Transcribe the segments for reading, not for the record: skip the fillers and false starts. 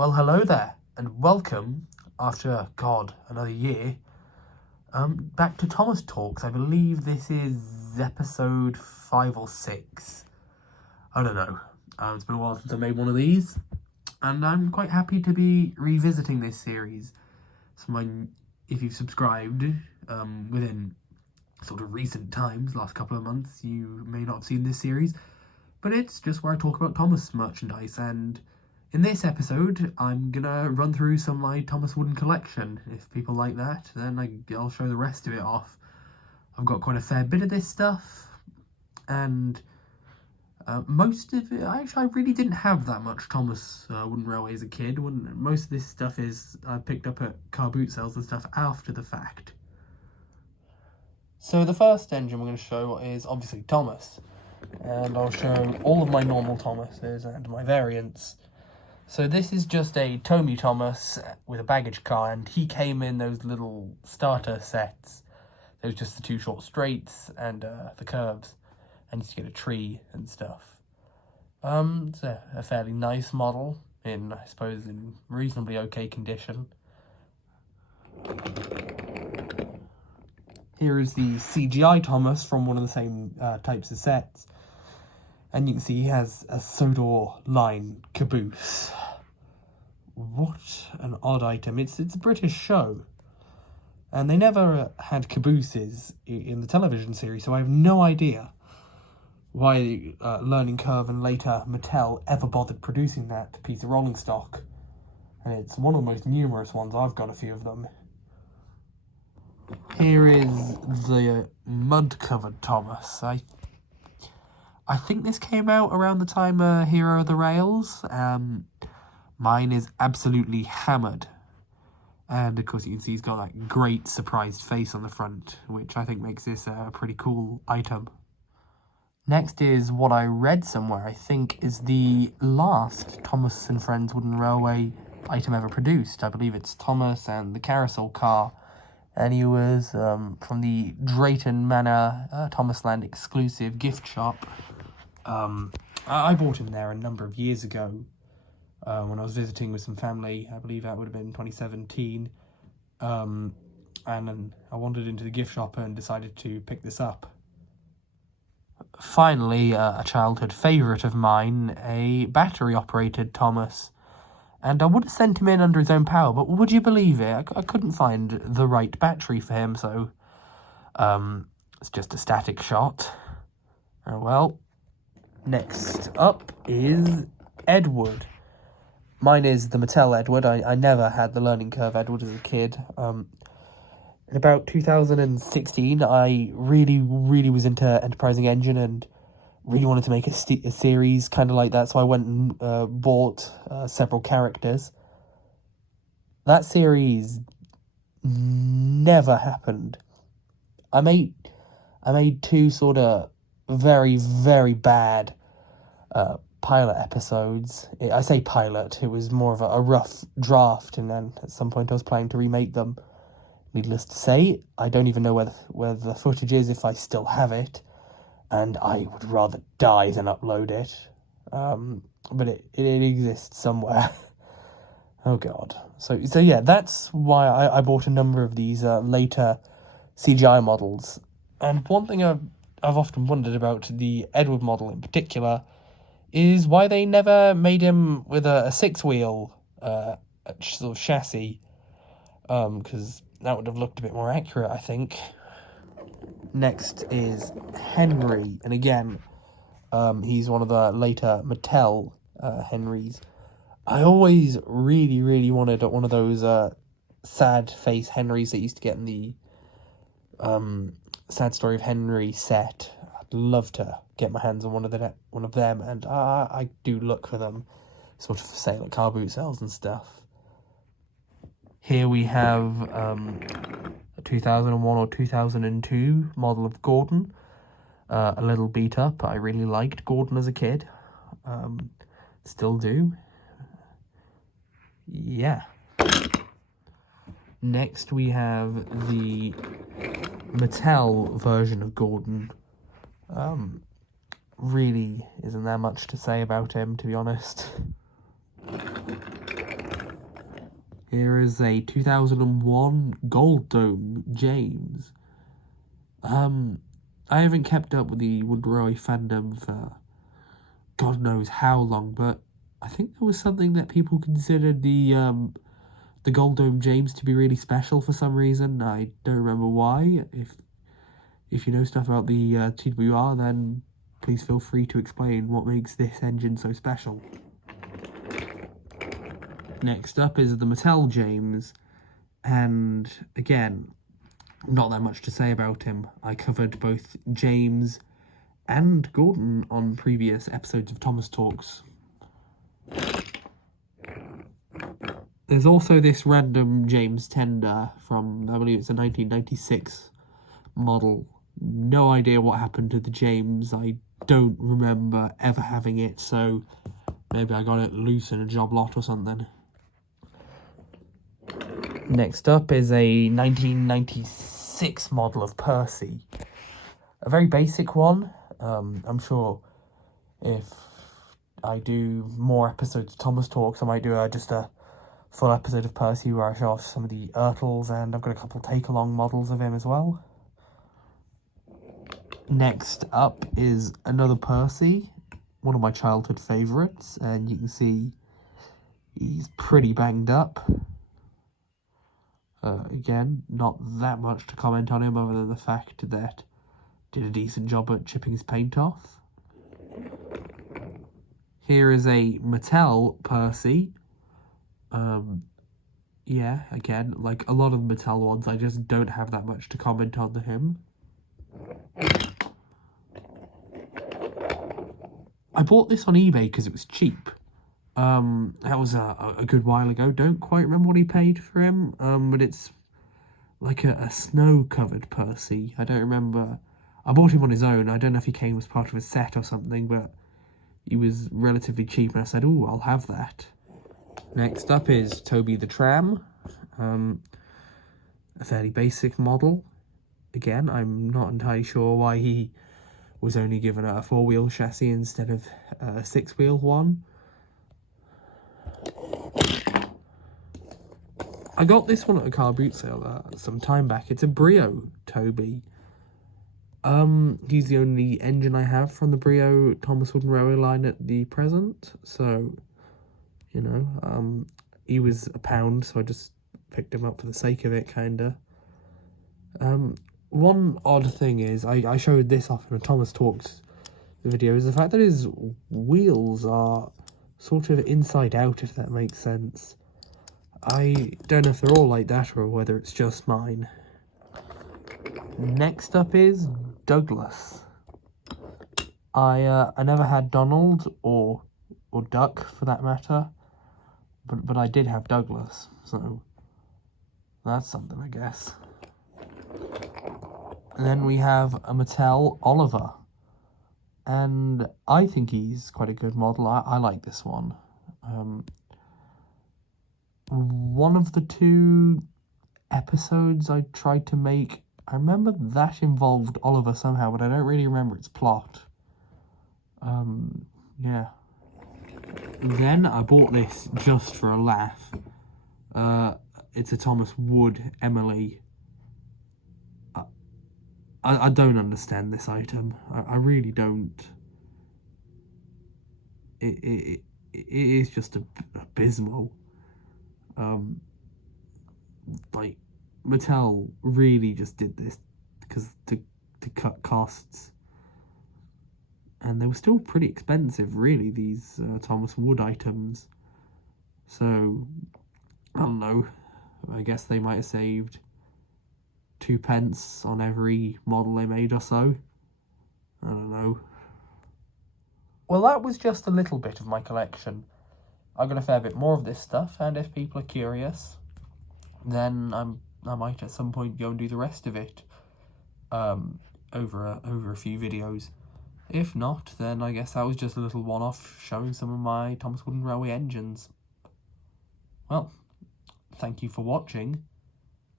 Well, hello there, and welcome, after, another year, back to Thomas Talks. I believe this is episode 5 or 6. I don't know. It's been a while since I made one of these, and I'm quite happy to be revisiting this series. If you've subscribed within sort of recent times, last couple of months, you may not have seen this series, but it's just where I talk about Thomas merchandise, and in this episode, I'm gonna run through some of my Thomas Wooden collection. If people like that, then I'll show the rest of it off. I've got quite a fair bit of this stuff, and most of it, I really didn't have that much Thomas Wooden Railway as a kid. Most of this stuff is I picked up at car boot sales and stuff after the fact. So the first engine we're going to show is obviously Thomas, and I'll show all of my normal Thomases and my variants. So this is just a Tomy Thomas with a baggage car, and he came in those little starter sets. There's just the two short straights and the curves, and you get a tree and stuff. It's a fairly nice model in reasonably okay condition. Here is the CGI Thomas from one of the same types of sets. And you can see he has a Sodor line caboose. What an odd item. It's a British show. And they never had cabooses in the television series, so I have no idea why Learning Curve and later Mattel ever bothered producing that piece of rolling stock. And it's one of the most numerous ones. I've got a few of them. Here is the mud-covered Thomas. I think this came out around the time Hero of the Rails. Mine is absolutely hammered. And of course you can see he's got that great surprised face on the front, which I think makes this a pretty cool item. Next is what I read somewhere, I think is the last Thomas and Friends Wooden Railway item ever produced. I believe it's Thomas and the Carousel car. And he was from the Drayton Manor Thomasland exclusive gift shop. I bought him there a number of years ago when I was visiting with some family. I believe that would have been 2017. And then I wandered into the gift shop and decided to pick this up. Finally, a childhood favourite of mine, a battery-operated Thomas. And I would have sent him in under his own power, but would you believe it? I couldn't find the right battery for him, so it's just a static shot. Oh well. Next up is Edward. Mine is the Mattel Edward. I never had the Learning Curve Edward as a kid. In about 2016, I really was into Enterprising Engine and really wanted to make a series kind of like that, so I went and bought several characters. That series never happened. I made two sort of very bad pilot episodes. I say pilot, it was more of a rough draft, and then at some point I was planning to remake them. Needless to say, I don't even know where the footage is, if I still have it, and I would rather die than upload it. But it exists somewhere. Oh god. So yeah, that's why I bought a number of these later CGI models. And one thing I've often wondered about the Edward model in particular is why they never made him with a six-wheel sort of chassis, because that would have looked a bit more accurate, I think. Next is Henry, and again, he's one of the later Mattel Henrys. I always really wanted one of those sad face Henrys that used to get in the Sad Story of Henry set. I'd love to get my hands on one of them, and I do look for them, sort of for sale at car boot sales and stuff. Here we have a 2001 or 2002 model of Gordon, a little beat up. I really liked Gordon as a kid, still do. Yeah. Next we have the Mattel version of Gordon. Really isn't there much to say about him, to be honest. Here is a 2001 Gold Dome James. I haven't kept up with the Woodrow fandom for God knows how long, but I think there was something that people considered the Gold Dome James to be really special for some reason. I don't remember why. If you know stuff about the TWR, then please feel free to explain what makes this engine so special. Next up is the Mattel James, and again, not that much to say about him. I covered both James and Gordon on previous episodes of Thomas Talks. There's also this random James Tender from, I believe it's a 1996 model. No idea what happened to the James. I don't remember ever having it, so maybe I got it loose in a job lot or something. Next up is a 1996 model of Percy. A very basic one. I'm sure if I do more episodes of Thomas Talks, I might do just a full episode of Percy where I show off some of the Ertls, and I've got a couple take-along models of him as well. Next up is another Percy, one of my childhood favourites, and you can see he's pretty banged up. Again, not that much to comment on him other than the fact that did a decent job at chipping his paint off. Here is a Mattel Percy. Yeah, again, like a lot of Mattel ones, I just don't have that much to comment on him. I bought this on eBay because it was cheap. That was a good while ago. Don't quite remember what he paid for him. But it's like a snow-covered Percy. I don't remember. I bought him on his own. I don't know if he came as part of a set or something, but he was relatively cheap, and I said, "Ooh, I'll have that." Next up is Toby the Tram. A fairly basic model. Again, I'm not entirely sure why he was only given a 4-wheel chassis instead of a 6-wheel one. I got this one at a car boot sale some time back. It's a Brio Toby. He's the only engine I have from the Brio Thomas Wooden Railway line at the present, so, you know, he was £1, so I just picked him up for the sake of it, kinda. One odd thing is, I showed this off in a Thomas Talks video, is the fact that his wheels are sort of inside out, if that makes sense. I don't know if they're all like that or whether it's just mine. Next up is Douglas. I never had Donald or Duck for that matter, but I did have Douglas, so that's something, I guess. And then we have a Mattel Oliver, and I think he's quite a good model. I like this one. One of the 2 episodes I tried to make, I remember that involved Oliver somehow, but I don't really remember its plot. Yeah. Then I bought this just for a laugh. It's a Thomas Wood Emily. I don't understand this item. I really don't. It is just abysmal. Like, Mattel really just did this because to cut costs. And they were still pretty expensive, really, these Thomas Wood items. So, I don't know. I guess they might have saved 2 pence on every model they made or so. I don't know. Well, that was just a little bit of my collection. I've got a fair bit more of this stuff, and if people are curious, then I might at some point go and do the rest of it over a few videos. If not, then I guess that was just a little one-off showing some of my Thomas Wooden Railway engines. Well, thank you for watching.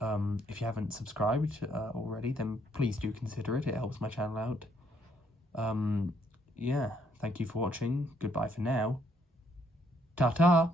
If you haven't subscribed already, then please do consider it. It helps my channel out. Yeah, thank you for watching. Goodbye for now. Ta-ta!